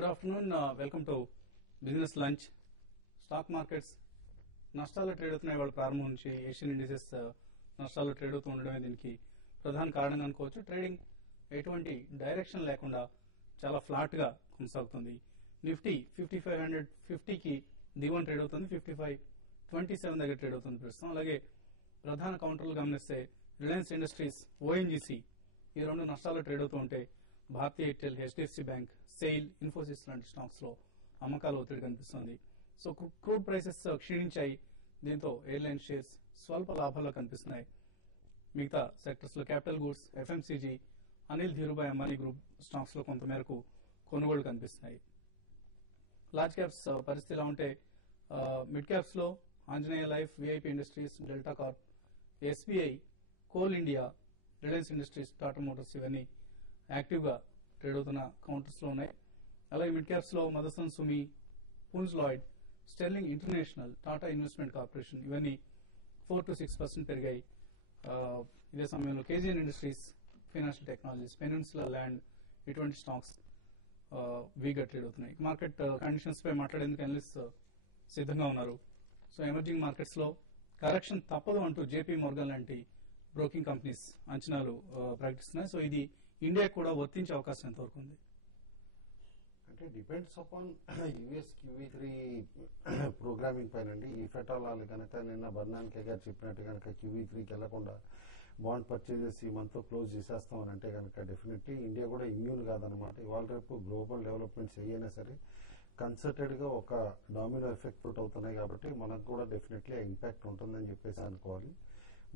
Good afternoon, welcome to business lunch. Stock markets నష్టాలు trade అవుతున్నాయి. వాళ్ళ ప్రారంభం నుంచి ఏషియన్ ఇండిసెస్ నష్టాలు ట్రేడ్ అవుతూ ఉండడమే దీనికి ప్రధాన కారణంగా అనుకోవచ్చు. ట్రేడింగ్ ఎటువంటి డైరెక్షన్ లేకుండా చాలా ఫ్లాట్ గా కొనసాగుతుంది. నిఫ్టీ 5550కి దిగువన ట్రేడ్ అవుతుంది, 5527 దగ్గర ట్రేడ్ అవుతుంది ప్రస్తుతం. అలాగే ప్రధాన కౌంటర్లు గమనిస్తే రిలయన్స్ ఇండస్ట్రీస్, ఓఎన్జీసీ ఈ రెండు నష్టాలు ట్రేడ్ అవుతూ ఉంటే Bharti Airtel, HDFC bank, SAIL, Infosys లాంటి స్టాక్స్ లో అమ్మకాల ఒత్తిడి కనిపిస్తుంది. సో క్రూడ్ ప్రైసెస్ క్షీణించాయి. దీంతో ఎయిర్లైన్ షేర్స్ స్వల్ప లాభాల్లో కనిపిస్తున్నాయి. మిగతా సెక్టర్స్ లో capital goods, FMCG, Anil Dhirubhai Ambani group stocks లో కొంతమేరకు కొనుగోళ్లు కనిపిస్తున్నాయి. లార్జ్ క్యాప్స్ పరిస్థితి ఎలా ఉంటే మిడ్ క్యాప్స్ లో Anjaneya life, VIP industries, Delta Corp, SBI, Coal India, Reliance Industries, Tata Motors ఇవన్నీ యాక్టివ్ గా ట్రేడ్ అవుతున్న కౌంటర్స్ లో ఉన్నాయి. అలాగే మిడ్ క్యాప్స్ లో Motherson Sumi, Punj Lloyd, Sterling International, Tata Investment Corporation ఇవన్నీ 4 to 6% పెరిగాయి. ఇదే సమయంలో KGN industries, financial technologies, Peninsular land ఇటువంటి స్టాక్స్ వీగా ట్రేడ్ అవుతున్నాయి. మార్కెట్ కండిషన్స్ పై మాట్లాడేందుకు అనలిస్ట్ సిద్ధంగా ఉన్నారు. సో ఎమర్జింగ్ మార్కెట్స్ లో కరెక్షన్ తప్పదు అంటూ జేపీ మోర్గన్ లాంటి బ్రోకింగ్ కంపెనీస్ అంచనాలు ప్రకటిస్తున్నాయి. సో ఇది ఇండియా కూడా వర్తించే అవకాశం ఎంతవరకు ఉంది? అంటే depends upon US QE3 programming పైన అండి. ఈ ఫెటాల్ కనుక నిన్న బర్నాన్కే గారు చెప్పినట్టు కనుక QE3కి వెళ్లకుండా బాండ్ పర్చేజెస్ ఈ మంత్ క్లోజ్ చేసేస్తామని అంటే కనుక డెఫినెట్లీ ఇండియా కూడా ఇమ్యూన్ కాదనమాట. ఇవాళ రేపు గ్లోబల్ డెవలప్మెంట్స్ ఏయైనా సరే కన్సర్టెడ్ గా ఒక డామినో ఎఫెక్ట్ పుట్ అవుతున్నాయి కాబట్టి మనకు కూడా డెఫినెట్లీ ఇంపాక్ట్ ఉంటుందని చెప్పేసి అనుకోవాలి.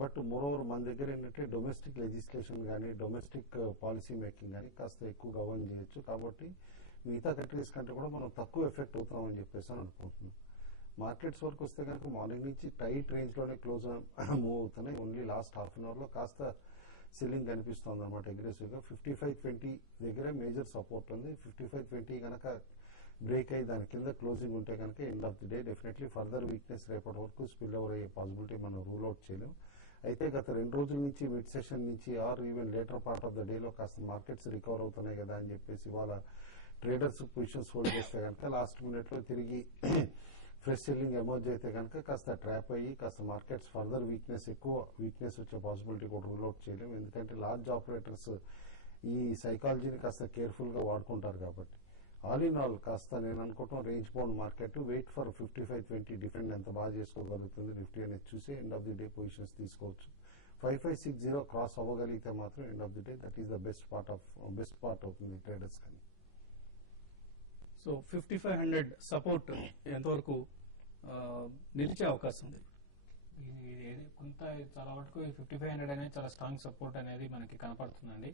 బట్ మోరోవర్ మన దగ్గర ఏంటంటే డొమెస్టిక్ లెజిస్లేషన్ కానీ డొమెస్టిక్ పాలసీ మేకింగ్ కానీ కాస్త ఎక్కువ గవర్న్ చేయొచ్చు. కాబట్టి మిగతా కంట్రీస్ కంటే కూడా మనం తక్కువ ఎఫెక్ట్ అవుతామని చెప్పేసి అనుకుంటున్నాం. మార్కెట్స్ వరకు వస్తే కనుక మార్నింగ్ నుంచి టైట్ రేంజ్ లోనే క్లోజ్ మూవ్ అవుతున్నాయి. Only last half an hour లో కాస్త సెల్లింగ్ కనిపిస్తుంది అనమాట అగ్రెసివ్ గా. 5520 దగ్గరే మేజర్ సపోర్ట్ ఉంది. 5520 కనుక బ్రేక్ అయ్యి దాని కింద క్లోజింగ్ ఉంటే కనుక end of the day definitely further weakness రేపటి వరకు స్పిల్ ఓవర్ అయ్యే పాసిబిలిటీ మనం రూల్ అవుట్ చేయలేం. అయితే గత 2 రోజుల నుంచి మిడ్ సెషన్ నుంచి or even later part of the day లో కాస్త మార్కెట్స్ రికవర్ అవుతున్నాయి కదా అని చెప్పేసి ఇవాళ ట్రేడర్స్ పొజిషన్స్ హోల్డ్ చేస్తే కనుక లాస్ట్ మినిట్ లో తిరిగి ఫ్రెష్ సెల్లింగ్ ఎమర్జ్ అయితే కనుక కాస్త ట్రాప్ అయ్యి కాస్త మార్కెట్స్ ఫర్దర్ ఎక్కువ వీక్నెస్ వచ్చే పాసిబిలిటీ కూడా రూల్ అవుట్ చేయలేము. ఎందుకంటే లార్జ్ ఆపరేటర్స్ ఈ సైకాలజీని కాస్త కేర్ఫుల్ గా వాడుకుంటారు కాబట్టి. ఆల్ ఇన్ ఆల్ కాస్త నేను అనుకోవటం range bound market wait for 5520 defend ఎంత బాగా చేసుకోగలుగుతుంది నిఫ్టీ అనేది చూసి end of the day positions తీసుకోవచ్చు. 5560 క్రాస్ అవ్వగలిగితే మాత్రం end of the day that is the best part అవుతుంది ట్రేడర్స్ కానీ. సో 5500 సపోర్ట్ ఎంతవరకు నిలిచే అవకాశం ఉంది? కొంత చాలా వరకు 5500 అనేది చాలా స్ట్రాంగ్ సపోర్ట్ అనేది మనకి కనపడుతుందండి.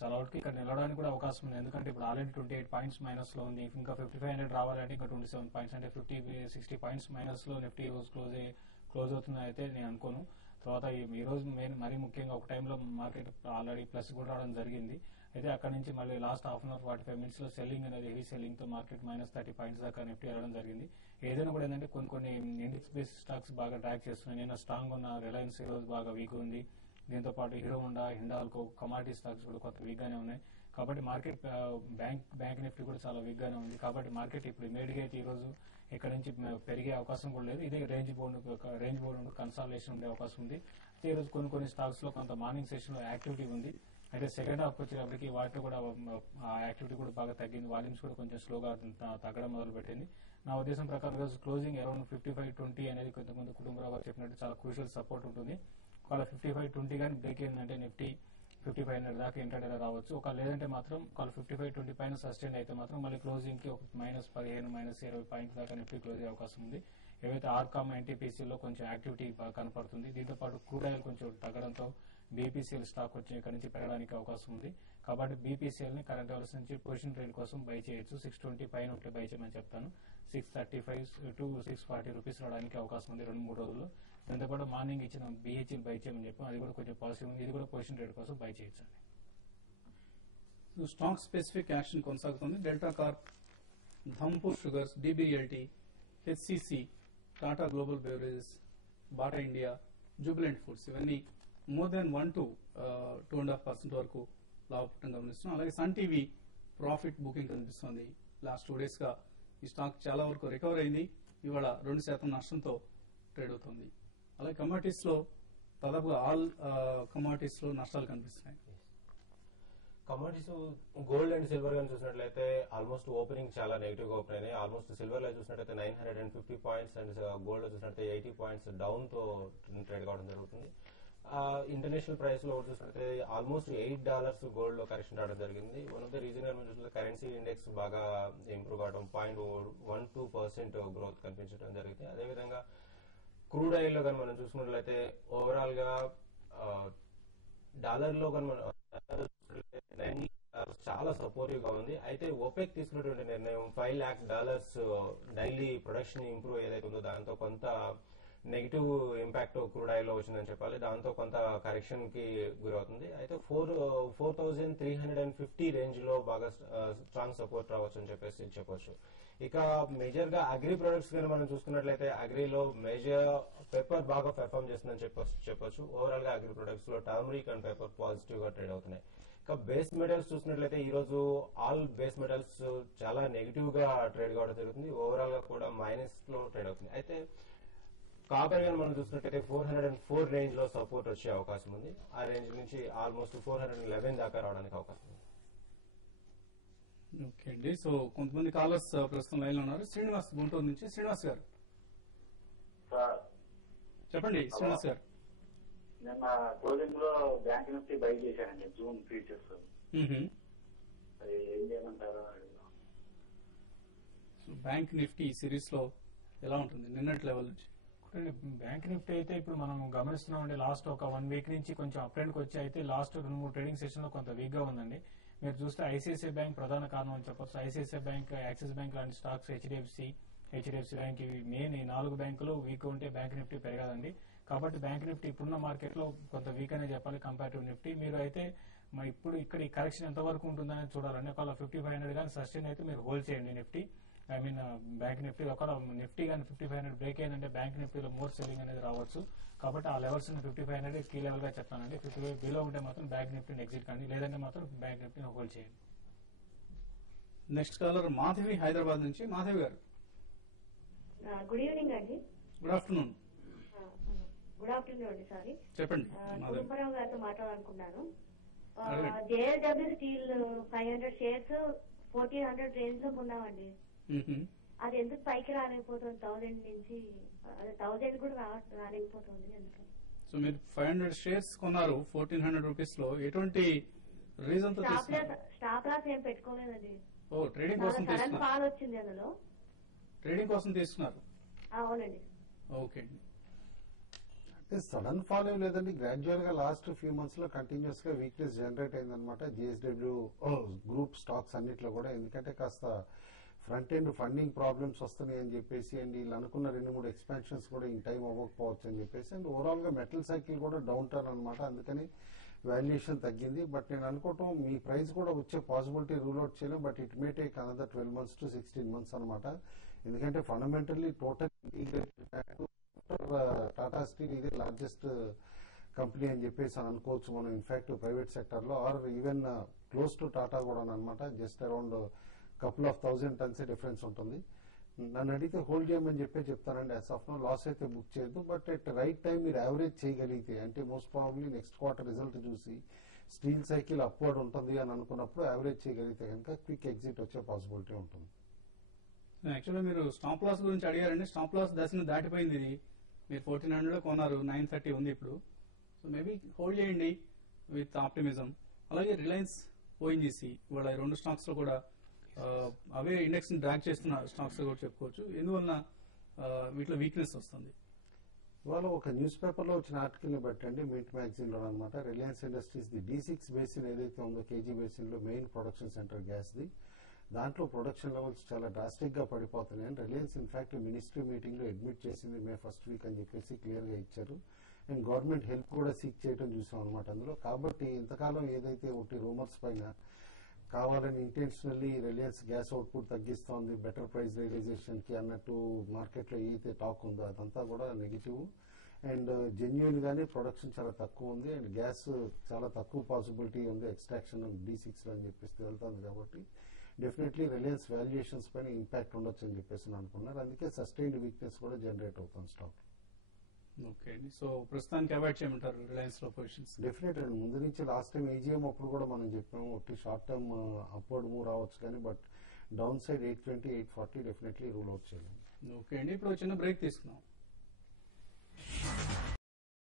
చాలా వరకు ఇక్కడ నిలవడానికి కూడా అవకాశం ఉంది. ఎందుకంటే ఇప్పుడు ఆల్రెడీ 28 పాయింట్స్ మైనస్ లో ఉంది. ఇంకా 5500 రావాలంటే ఇంకా 27 పాయింట్స్ అంటే 60 పాయింట్స్ మైనస్ లో నిఫ్టీ రోజు క్లోజ్ అవుతుంది అయితే నేను అనుకోను. తర్వాత ఈ రోజు మరీ ముఖ్యంగా ఒక టైంలో మార్కెట్ ఆల్రెడీ ప్లస్ కూడా రావడం జరిగింది. అయితే అక్కడ నుంచి మళ్ళీ last half an hour 45 minutes లో సెల్లింగ్ అనేది హెవీ సెల్లింగ్ తో మార్కెట్ -30 పాయింట్స్ దాకా నిఫ్టీ వెళ్ళడం జరిగింది. ఏదైనా కూడా ఏంటంటే కొన్ని ఇండెక్స్ బేస్డ్ స్టాక్స్ బాగా ట్రాక్ చేస్తున్నాయి. నేను స్ట్రాంగ్ ఉన్న రిలయన్స్ ఈ రోజు బాగా వీక్ ఉంది. దీంతో పాటు hero Honda, Hindalco, commodity stocks కూడా కొంత వీక్ గానే ఉన్నాయి. కాబట్టి మార్కెట్ బ్యాంక్ నిఫ్టీ కూడా చాలా వీక్ గానే ఉంది. కాబట్టి మార్కెట్ ఇప్పుడు ఇమీడియట్ అయితే ఈ రోజు ఇక్కడ నుంచి పెరిగే అవకాశం కూడా లేదు. ఇదే రేంజ్ బోర్డు కన్సాలిడేషన్ ఉండే అవకాశం ఉంది. అయితే ఈ రోజు కొన్ని స్టాక్స్ లో కొంత మార్నింగ్ సెషన్ లో యాక్టివిటీ ఉంది. అయితే సెకండ్ హాఫ్ వచ్చేటప్పటికి వాటిలో కూడా ఆ యాక్టివిటీ కూడా బాగా తగ్గింది. వాల్యూమ్స్ కూడా కొంచెం స్లోగా తగ్గడం మొదలు పెట్టింది. నా ఉద్దేశం ప్రకారం రోజు క్లోజింగ్ అరౌండ్ 5520 అనేది కొంతమంది కుటుంబరావు గారు చెప్పినట్టు చాలా క్రూషియల్ సపోర్ట్ ఉంటుంది. ఒకవేళ 5520 కానీ బ్రేక్ అయిందంటే నిఫ్టీ 5500 దాకా ఇంటర్డేలో రావచ్చు. ఒక లేదంటే మాత్రం ఒకవేళ 5520 పైన సస్టైన్ అయితే మాత్రం మళ్ళీ క్లోజింగ్ కి ఒక -15 -20 పాయింట్స్ దాకా నిఫ్టీ క్లోజ్ అయ్యే అవకాశం ఉంది. ఏవైతే ఆర్కామ్, ఎన్టీపీసీలో కొంచెం యాక్టివిటీ కనపడుతుంది. దీంతో పాటు క్రూడ్ ఆయిల్ కొంచెం తగ్గడంతో బీపీసీఎల్ స్టాక్ వచ్చి ఇక్కడ నుంచి పెరగడానికి అవకాశం ఉంది. కాబట్టి బీపీసీఎల్ ని కరెంట్ లెవెల్స్ నుంచి పొజిషన్ ట్రేడ్ కోసం బై చేయొచ్చు. 620 పైన ఉంటే బై చేయమని చెప్తాను. 635 to 640 రూపీస్ రావడానికి అవకాశం ఉంది 2-3 రోజుల్లో. దాంతో పాటు మార్నింగ్ ఇచ్చిన బీహెచ్ఎల్ బై చేయమని చెప్పాను. అది కూడా కొంచెం పాజిటివ్ ఉంది. ఇది కూడా పొజిషన్ ట్రేడ్ కోసం బై చేయొచ్చు. స్టాక్ స్పెసిఫిక్ యాక్షన్ కొనసాగుతుంది. Delta Corp, Dhampur sugars, DBLT, HCC, Tata global beverages, Bata India, Jubilant foods ఇవన్నీ మోర్ దెన్ 1 to 2.5% వరకు లాభపడటం గమనిస్తున్నాం. అలాగే సన్ టీవీ ప్రాఫిట్ బుకింగ్ కనిపిస్తోంది. లాస్ట్ 2 days గా ఈ స్టాక్ చాలా వరకు రికవర్ అయింది. ఇవాళ 2% నష్టంతో ట్రేడ్ అవుతుంది. అలాగే కమోడిటీస్ లో దాదాపుగా ఆల్ కమోడిటీస్ లో నష్టాలు కనిపిస్తున్నాయి. కమోడిటీస్ గోల్డ్ అండ్ సిల్వర్ గా చూసినట్లయితే ఆల్మోస్ట్ ఓపెనింగ్ చాలా నెగిటివ్ గా ఓపెన్ అయినాయి. ఆల్మోస్ట్ సిల్వర్ లో చూసినట్లయితే 950 పాయింట్స్ అండ్ గోల్డ్ లో చూసినట్లయితే 80 పాయింట్స్ డౌన్ తో ట్రేడ్ కావడం జరుగుతుంది. ఇంటర్నేషనల్ ప్రైస్ లో చూసినట్లయితే ఆల్మోస్ట్ $8 గోల్డ్ లో కరెక్షన్ రావడం జరిగింది. వన్ ఆఫ్ ద రీజన్ చూసినట్లయితే కరెన్సీ ఇండెక్స్ బాగా ఇంప్రూవ్ అవడం 0.12% గ్రోత్ కనిపించడం జరిగింది. అదేవిధంగా క్రూడ్ ఆయిల్ లో కానీ మనం చూసుకున్నట్లయితే ఓవరాల్ గా డాలర్ లో కానీ మనం చాలా సపోర్టివ్ గా ఉంది. అయితే ఓపెక్ తీసుకున్నటువంటి నిర్ణయం $5 lakh డైలీ ప్రొడక్షన్ ఇంప్రూవ్ ఏదైతే ఉందో దాంతో కొంత నెగిటివ్ ఇంపాక్ట్ క్రూడ్ ఆయిల్ లో వచ్చిందని చెప్పాలి. దాంతో కొంత కరెక్షన్ కి గురవుతుంది. అయితే 4,350 రేంజ్ లో బాగా స్ట్రాంగ్ సపోర్ట్ రావచ్చు అని చెప్పేసి చెప్పొచ్చు. ఇక మేజర్ గా అగ్రి ప్రొడక్ట్స్ కానీ మనం చూసుకున్నట్లయితే అగ్రిలో మేజర్ పెప్పర్ బాగా పెర్ఫార్మ్ చేస్తుందని చెప్పొచ్చు. ఓవరాల్ గా అగ్రి ప్రొడక్ట్స్ లో టర్మరిక్ అండ్ పెప్పర్ పాజిటివ్ గా ట్రేడ్ అవుతున్నాయి. ఇక బేస్ మెటల్స్ చూసినట్లయితే ఈ రోజు ఆల్ బేస్ మెటల్స్ చాలా నెగిటివ్ గా ట్రేడ్ కావడం జరుగుతుంది. ఓవరాల్ గా కూడా మైనస్ లో ట్రేడ్ అవుతుంది. అయితే కాపర్ గా మనం చూసినట్లయితే 404 రేంజ్ లో సపోర్ట్ వచ్చే అవకాశం ఉంది. ఆ రేంజ్ నుంచి ఆల్మోస్ట్ 411 దాకా రావడానికి అవకాశం ఉంది. ఓకే అండి. సో కొంతమంది కాలర్స్ ప్రస్తుతం లైన్ లో ఉన్నారు. శ్రీనివాస్ గుంటూరు నుంచి. శ్రీనివాస్ గారు సార్ చెప్పండి. శ్రీనివాస్ గారు నిన్న క్లోజింగ్ లో బ్యాంక్ నిఫ్టీ బై చేశానండి జూన్ ఫ్యూచర్స్. అది ఏం చేయమంటారో అడుగుదాం. బ్యాంక్ నిఫ్టీ సిరీస్ లో ఎలా ఉంటుంది నిన్నటి లెవెల్ నుంచి? బ్యాంక్ నిఫ్టీ అయితే ఇప్పుడు మనం గమనిస్తున్నామండి. లాస్ట్ ఒక 1 week నుంచి కొంచెం అప్ ట్రెండ్ కి వచ్చి అయితే లాస్ట్ 2-3 ట్రేడింగ్ సెషన్ లో కొంత వీక్ గా ఉందండి. మీరు చూస్తే ఐసిఐసిఐ బ్యాంక్ ప్రధాన కారణం అని చెప్పొచ్చు. ఐసిఐసిఐ బ్యాంక్, యాక్సిస్ బ్యాంక్ లాంటి స్టాక్స్, హెచ్డిఎఫ్సి బ్యాంక్, ఇవి మెయిన్ ఈ 4 బ్యాంకులు వీక్ ఉంటే బ్యాంక్ నిఫ్టీ పెరగదండి. కాబట్టి బ్యాంక్ నిఫ్టీ ఇప్పుడున్న మార్కెట్ లో కొంత వీక్ అనే చెప్పాలి కంపేరిటివ్ నిఫ్టీ. మీరు అయితే ఇప్పుడు ఇక్కడ ఈ కరెక్షన్ ఎంత వరకు ఉంటుందని చూడాలండి. ఒకవేళ 5500 కానీ సస్టైన్ అయితే మీరు హోల్డ్ చేయండి నిఫ్టీ. బ్యాంక్ నిఫ్టీ ఒకవేళ నిఫ్టీ కానీ 5500 బ్రేక్ అయిందంటే బ్యాంక్ నిఫ్టీలో మోర్ సెల్లింగ్ అనేది రావచ్చు. కాబట్టి ఆ లెవెల్స్ 5500 కీ లెవెల్ గా చెప్తానండి. 55 బిలో ఉంటే మాత్రం బ్యాంక్ నిఫ్టీని ఎగ్జిట్ కండి, లేదంటే మాత్రం బ్యాంక్ నిఫ్టీని హోల్డ్ చేయండి. నెక్స్ట్ కాలర్ మాధవి హైదరాబాద్ నుంచి. మాధవి గారు గుడ్ ఈవినింగ్ అండి. Good afternoon. గుడ్ ఆఫ్టర్నూన్ అండి. సారీ చెప్పండి. కుటుంబరావు గారితో మాట్లాడాలనుకున్నాను. అడగండి. జేఎస్డబ్ల్యూ స్టీల్ 500 షేర్స్ 1400 రేంజ్ లో కొన్నామండి. అది ఎందుకు పైకి రాలేకపోతుంది? 1000 నుంచి 1000 కూడా రాలేకపోతుంది ఎందుకని? సో మీరు 500 షేర్స్ కొన్నారు 1400 రూపీస్ లో. ఎటువంటి రీజన్ తో తీసుకున్నారు? స్టాప్ లాస్ ఏం పెట్టుకోలేదండి. ఓ ట్రేడింగ్ కోసం సడన్ తీసుకున్నారు. ఫాల్ వచ్చింది అందులో. ట్రేడింగ్ కోసం తీసుకున్నారు. అవునండి. ఓకే అండి. అంటే సడన్ ఫాల్ ఏం లేదండి. గ్రాడ్యువల్ గా లాస్ట్ ఫ్యూ మంత్స్ లో కంటిన్యూస్ గా వీక్నెస్ జనరేట్ అయిందనమాట జిఎస్డబ్ల్యూ గ్రూప్ స్టాక్స్ అన్నిట్లో కూడా. ఎందుకంటే కాస్త ఫ్రంట్ ఎండ్ ఫండింగ్ ప్రాబ్లమ్స్ వస్తున్నాయి అని చెప్పేసి, అండ్ వీళ్ళు అనుకున్న 2-3 ఎక్స్పాన్షన్స్ కూడా ఇన్ టైం అవ్వకపోవచ్చు అని చెప్పేసి, అండ్ ఓవరాల్ గా మెటల్ సైకిల్ కూడా డౌన్ టర్న్ అనమాట. అందుకని వాల్యుయేషన్ తగ్గింది. బట్ నేను అనుకోవటం మీ ప్రైస్ కూడా వచ్చే పాసిబిలిటీ రూల్ అవుట్ చేయలేం. But it may take another 12 months to 16 months అనమాట. ఎందుకంటే ఫండమెంటల్లీ టోటల్ టాటా స్టీల్ ఇదే లార్జెస్ట్ కంపెనీ అని చెప్పేసి అని అనుకోవచ్చు మనం. ఇన్ఫాక్ట్ ప్రైవేట్ సెక్టర్ లో or even close to Tata కూడా అనమాట. Just around couple of 1000 tons difference ఉంటుంది. నన్ను అడిగితే హోల్డ్ చేయమని చెప్తానండి. యాజ్ ఆఫ్ నో లాస్ అయితే బుక్ చేయొద్దు. బట్ ఎట్ రైట్ టైం మీరు యావరేజ్ చేయగలిగితే, అంటే most probably next quarter result చూసి స్టీల్ సైకిల్ అప్వర్డ్ ఉంటుంది అని అనుకున్నప్పుడు యావరేజ్ చేయగలిగితే కనుక క్విక్ ఎగ్జిట్ వచ్చే పాసిబిలిటీ ఉంటుంది. యాక్చువల్గా మీరు స్టాప్ లాస్ గురించి అడిగారండి. స్టాప్ లాస్ దశను దాటిపోయింది ఇది. మీరు 1400 లో కొన్నారు, 930 ఉంది ఇప్పుడు. సో మేబీ హోల్డ్ చేయండి విత్ ఆప్టిమిజం. అలాగే రిలయన్స్, ఓఎన్జీసీ ఇవాళ 2 స్టాక్స్ లో కూడా అవే ఇండెక్స్ ని డ్రాగ్ చేస్తున్న స్టాక్స్ కూడా చెప్పుకోవచ్చు. ఎందువల్ల వీటిలో వీక్నెస్ వస్తుంది? ఇవాళ ఒక న్యూస్ పేపర్ లో వచ్చిన ఆర్టికల్ ని బట్టండి, మింట్ మ్యాగజైన్ లో అనమాట. Reliance industries the D6 basin ఏదైతే ఉందో, కేజీ బేసిన్ లో main production centre gas the, దాంట్లో ప్రొడక్షన్ లెవెల్స్ చాలా డ్రాస్టిక్ గా పడిపోతున్నాయి. రిలయన్స్ ఇన్ఫాక్ట్ మినిస్ట్రీ మీటింగ్ లో అడ్మిట్ చేసింది May 1st week అని చెప్పేసి క్లియర్ గా ఇచ్చారు. అండ్ గవర్నమెంట్ హెల్ప్ కూడా సీక్ చేయడం చూసాం అనమాట అందులో. కాబట్టి ఇంతకాలం ఏదైతే ఒకటి రూమర్స్ పైన కావాలని ఇంటెన్షనల్లీ రిలయన్స్ గ్యాస్ అవుట్పుట్ తగ్గిస్తోంది బెటర్ ప్రైస్ రియలైజేషన్ కి అన్నట్టు మార్కెట్ లో ఏదైతే టాక్ ఉందో అదంతా కూడా నెగిటివ్. అండ్ జెన్యున్ గానే ప్రొడక్షన్ చాలా తక్కువ ఉంది. అండ్ గ్యాస్ చాలా తక్కువ పాసిబిలిటీ ఉంది ఎక్స్ట్రాక్షన్ D6 లో అని చెప్పేసి వెళ్తుంది. కాబట్టి డెఫినెట్లీ రిలయన్స్ వాల్యుయేషన్స్ పైన ఇంపాక్ట్ ఉండొచ్చు అని చెప్పేసి అనుకున్నారు. అందుకే సస్టైన్డ్ వీక్నెస్ కూడా జనరేట్ అవుతుంది స్టాక్. ఓకే అండి. సో ప్రస్తుతానికి అవాయిడ్ చేయమంటారు రిలయన్స్ లో పొజిషన్స్? డెఫినెట్ అండి. ముందు నుంచి లాస్ట్ టైం ఏజీఎం అప్పుడు కూడా మనం చెప్పాము ఒకటి షార్ట్ టర్మ్ అప్వర్డ్ మూవ్ రావచ్చు కానీ but down side 820, 840 definitely rule out చేయాలి. ఓకే అండి, ఇప్పుడు చిన్న బ్రేక్ తీసుకున్నాం.